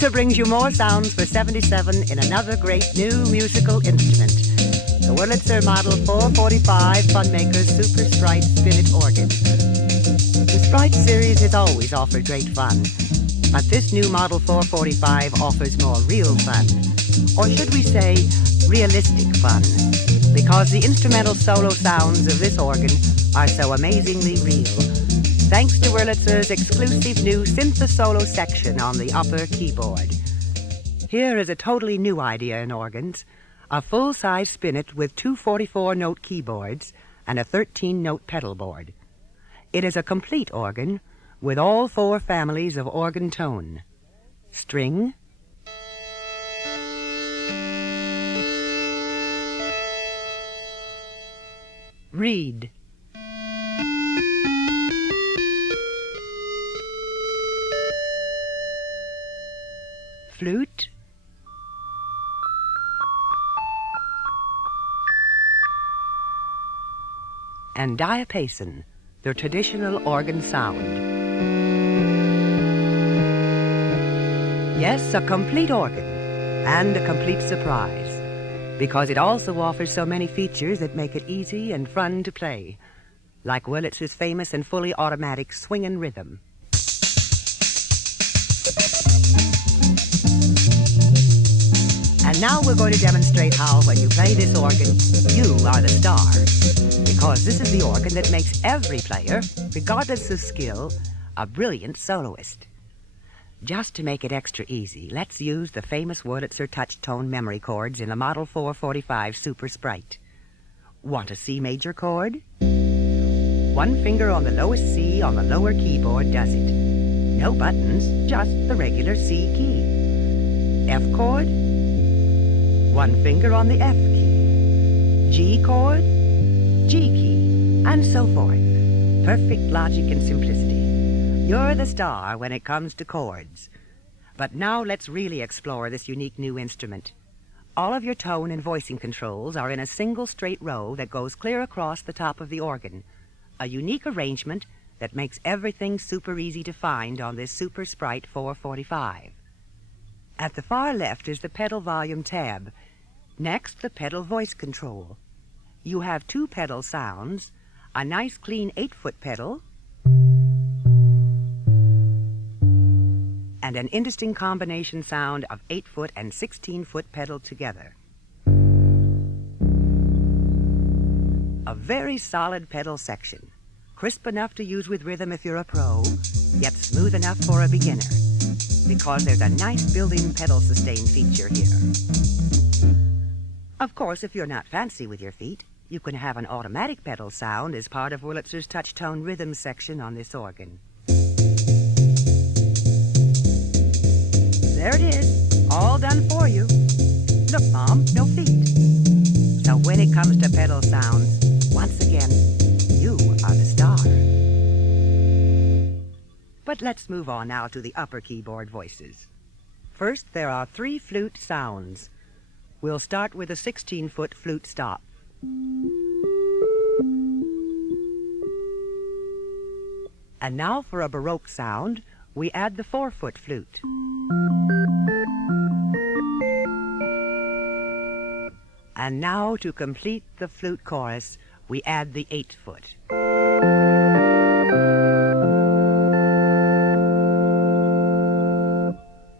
Wurlitzer brings you more sounds for 77 in another great new musical instrument. The Wurlitzer Model 445 Funmaker Super Sprite Spinet Organ. The Sprite series has always offered great fun, but this new Model 445 offers more real fun. Or should we say, realistic fun, because the instrumental solo sounds of this organ are so amazingly real, thanks to Wurlitzer's exclusive new synth-solo section on the upper keyboard. Here is a totally new idea in organs, a full-size spinet with two 44-note keyboards and a 13-note pedal board. It is a complete organ with all four families of organ tone: string, reed, flute, and diapason, the traditional organ sound. Yes, a complete organ, and a complete surprise, because it also offers so many features that make it easy and fun to play, like Wurlitzer's famous and fully automatic swingin' rhythm. And now we're going to demonstrate how, when you play this organ, you are the star. Because this is the organ that makes every player, regardless of skill, a brilliant soloist. Just to make it extra easy, let's use the famous Wurlitzer touch tone memory chords in the Model 445 Super Sprite. Want a C major chord? One finger on the lowest C on the lower keyboard does it. No buttons, just the regular C key. F chord? One finger on the F key. G chord? G key, and so forth. Perfect logic and simplicity. You're the star when it comes to chords. But now let's really explore this unique new instrument. All of your tone and voicing controls are in a single straight row that goes clear across the top of the organ. A unique arrangement that makes everything super easy to find on this Super Sprite 445. At the far left is the pedal volume tab. Next, the pedal voice control. You have two pedal sounds, a nice clean 8-foot pedal, and an interesting combination sound of 8-foot and 16-foot pedal together. A very solid pedal section, crisp enough to use with rhythm if you're a pro, yet smooth enough for a beginner, because there's a nice built-in pedal sustain feature here. Of course, if you're not fancy with your feet, you can have an automatic pedal sound as part of Wurlitzer's touch tone rhythm section on this organ. There it is, all done for you. Look, Mom, no feet. So when it comes to pedal sounds, once again, you are the star. But let's move on now to the upper keyboard voices. First, there are 3 flute sounds. We'll start with a 16-foot flute stop. And now for a Baroque sound, we add the 4-foot flute. And now to complete the flute chorus, we add the 8-foot.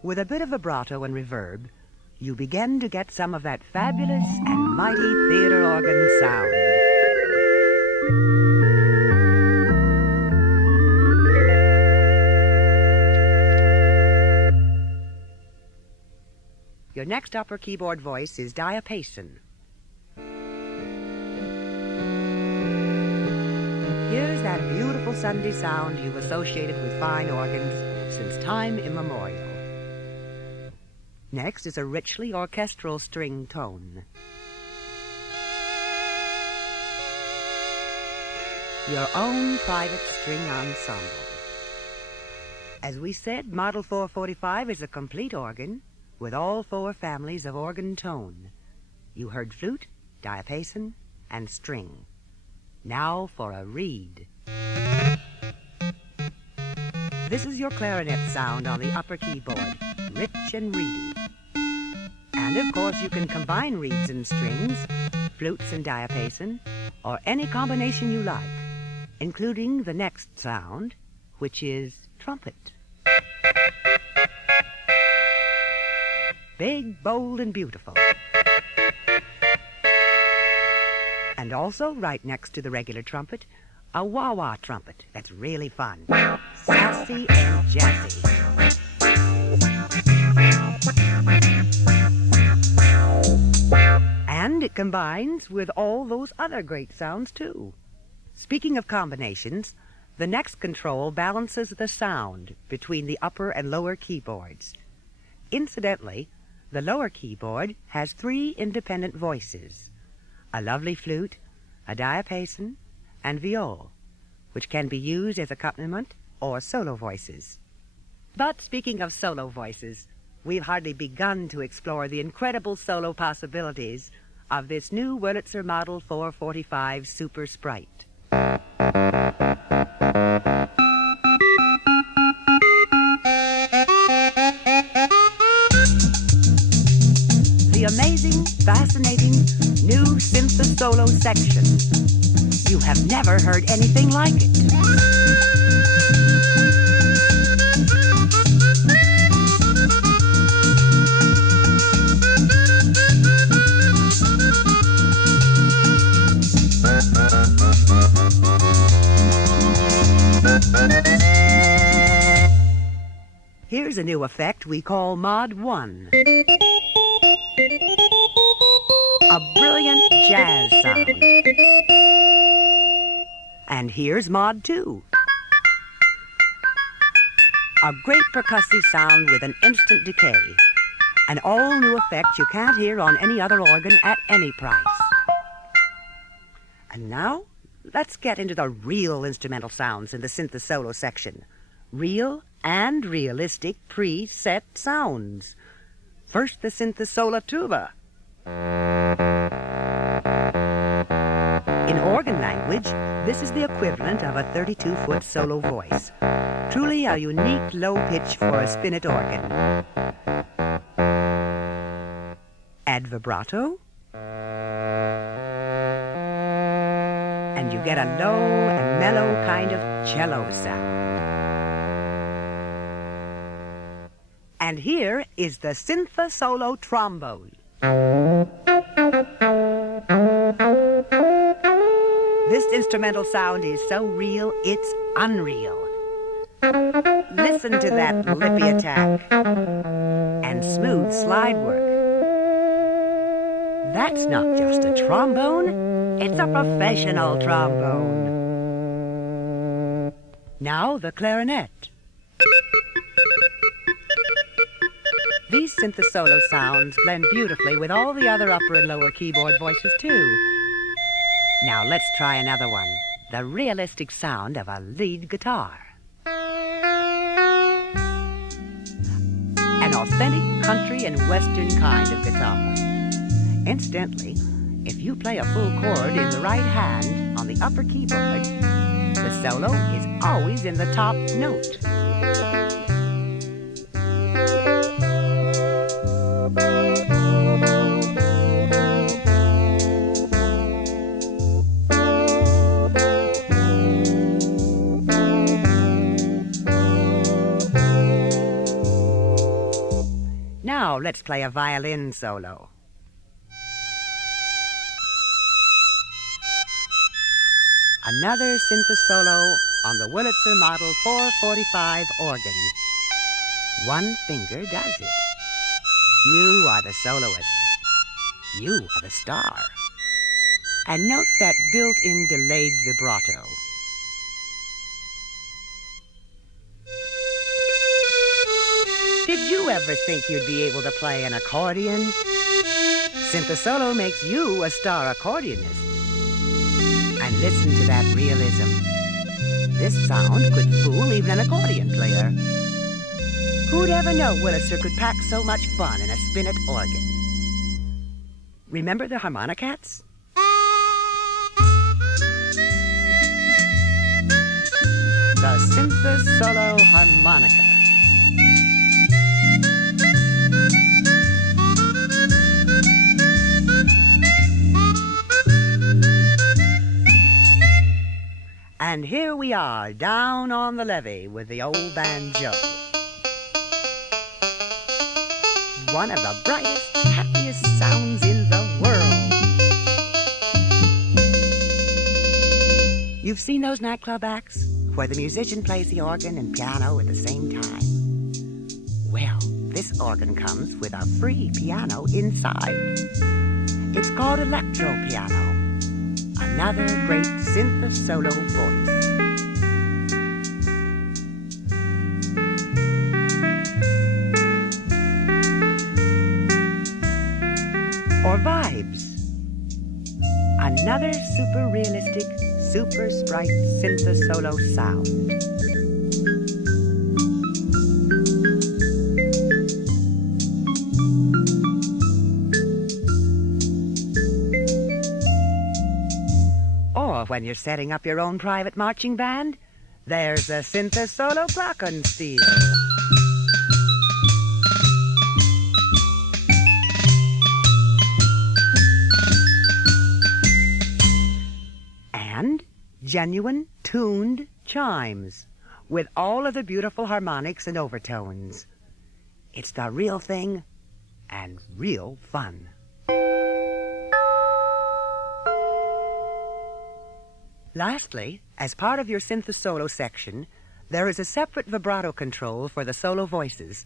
With a bit of vibrato and reverb, you begin to get some of that fabulous and mighty theater organ sound. Your next upper keyboard voice is diapason. Here's that beautiful Sunday sound you've associated with fine organs since time immemorial. Next is a richly orchestral string tone. Your own private string ensemble. As we said, Model 445 is a complete organ with all 4 families of organ tone. You heard flute, diapason, and string. Now for a reed. This is your clarinet sound on the upper keyboard. rich and reedy. And of course you can combine reeds and strings, flutes and diapason, or any combination you like, including the next sound, which is trumpet. Big, bold, and beautiful. And also, right next to the regular trumpet, a wah-wah trumpet that's really fun. Sassy and jazzy. And it combines with all those other great sounds, too. Speaking of combinations, the next control balances the sound between the upper and lower keyboards. Incidentally, the lower keyboard has 3 independent voices: a lovely flute, a diapason, and viol, which can be used as accompaniment or solo voices. But speaking of solo voices, we've hardly begun to explore the incredible solo possibilities of this new Wurlitzer Model 445 Super Sprite. The amazing, fascinating new synth solo section. You have never heard anything like it. Here's a new effect we call Mod 1. A brilliant jazz sound. And here's Mod 2. A great percussive sound with an instant decay. An all-new effect you can't hear on any other organ at any price. And now, let's get into the real instrumental sounds in the synth solo section. Real and realistic preset sounds. First, the synth solo tuba. In organ language, this is the equivalent of a 32-foot solo voice. Truly a unique low pitch for a spinet organ. Add vibrato, and you get a low and mellow kind of cello sound. And here is the synth solo trombone. This instrumental sound is so real, it's unreal. Listen to that lippy attack and smooth slide work. That's not just a trombone, it's a professional trombone. Now the clarinet. These synth solo sounds blend beautifully with all the other upper and lower keyboard voices too. Now let's try another one, the realistic sound of a lead guitar. An authentic country and western kind of guitar. Incidentally, if you play a full chord in the right hand on the upper keyboard, the solo is always in the top note. Now let's play a violin solo. Another synth solo on the Wurlitzer Model 445 organ. One finger does it. You are the soloist. You are the star. And note that built-in delayed vibrato. Did you ever think you'd be able to play an accordion? Synth solo makes you a star accordionist. And listen to that realism. This sound could fool even an accordion player. Who'd ever know Wurlitzer could pack so much fun in a spinet organ? Remember the harmonicats? The synth solo harmonica. And here we are, down on the levee with the old banjo. One of the brightest, happiest sounds in the world. You've seen those nightclub acts where the musician plays the organ and piano at the same time. Well, this organ comes with a free piano inside. It's called electro piano. Another great synth solo voice. Or vibes. Another super realistic, super sprite synth solo sound. Or when you're setting up your own private marching band, there's a synth solo glockenspiel. And genuine tuned chimes with all of the beautiful harmonics and overtones. It's the real thing and real fun. Lastly, as part of your synth solo section, there is a separate vibrato control for the solo voices,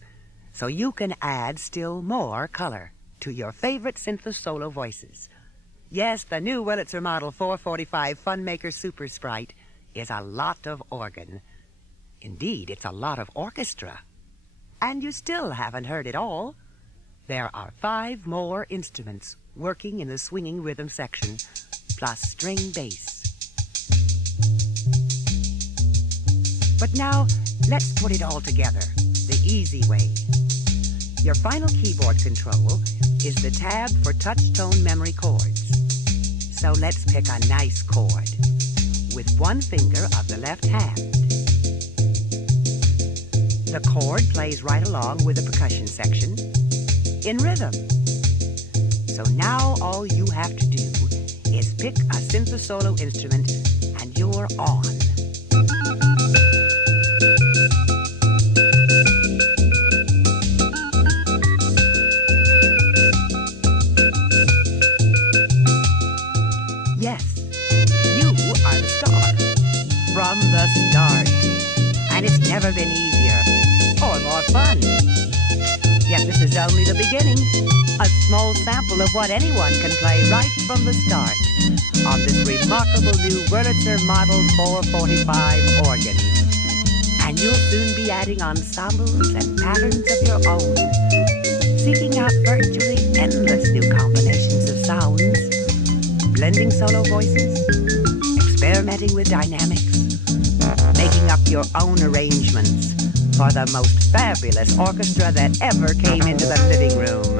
so you can add still more color to your favorite synth solo voices. Yes, the new Wurlitzer Model 445 Funmaker Super Sprite is a lot of organ. Indeed, it's a lot of orchestra. And you still haven't heard it all. There are 5 more instruments working in the swinging rhythm section, plus string bass. But now, let's put it all together, the easy way. Your final keyboard control is the tab for touch-tone memory chords. So let's pick a nice chord with one finger of the left hand. The chord plays right along with the percussion section in rhythm. So now all you have to do is pick a synth solo instrument and you're on. From the start. And it's never been easier or more fun. Yet this is only the beginning. A small sample of what anyone can play right from the start on this remarkable new Wurlitzer Model 445 organ. And you'll soon be adding ensembles and patterns of your own, seeking out virtually endless new combinations of sounds, blending solo voices, experimenting with dynamics, making up your own arrangements for the most fabulous orchestra that ever came into the living room.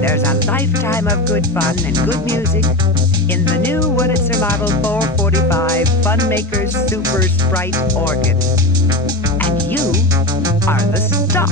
There's a lifetime of good fun and good music in the new Wurlitzer Model 445 Funmaker's Super Sprite organ. And you are the star.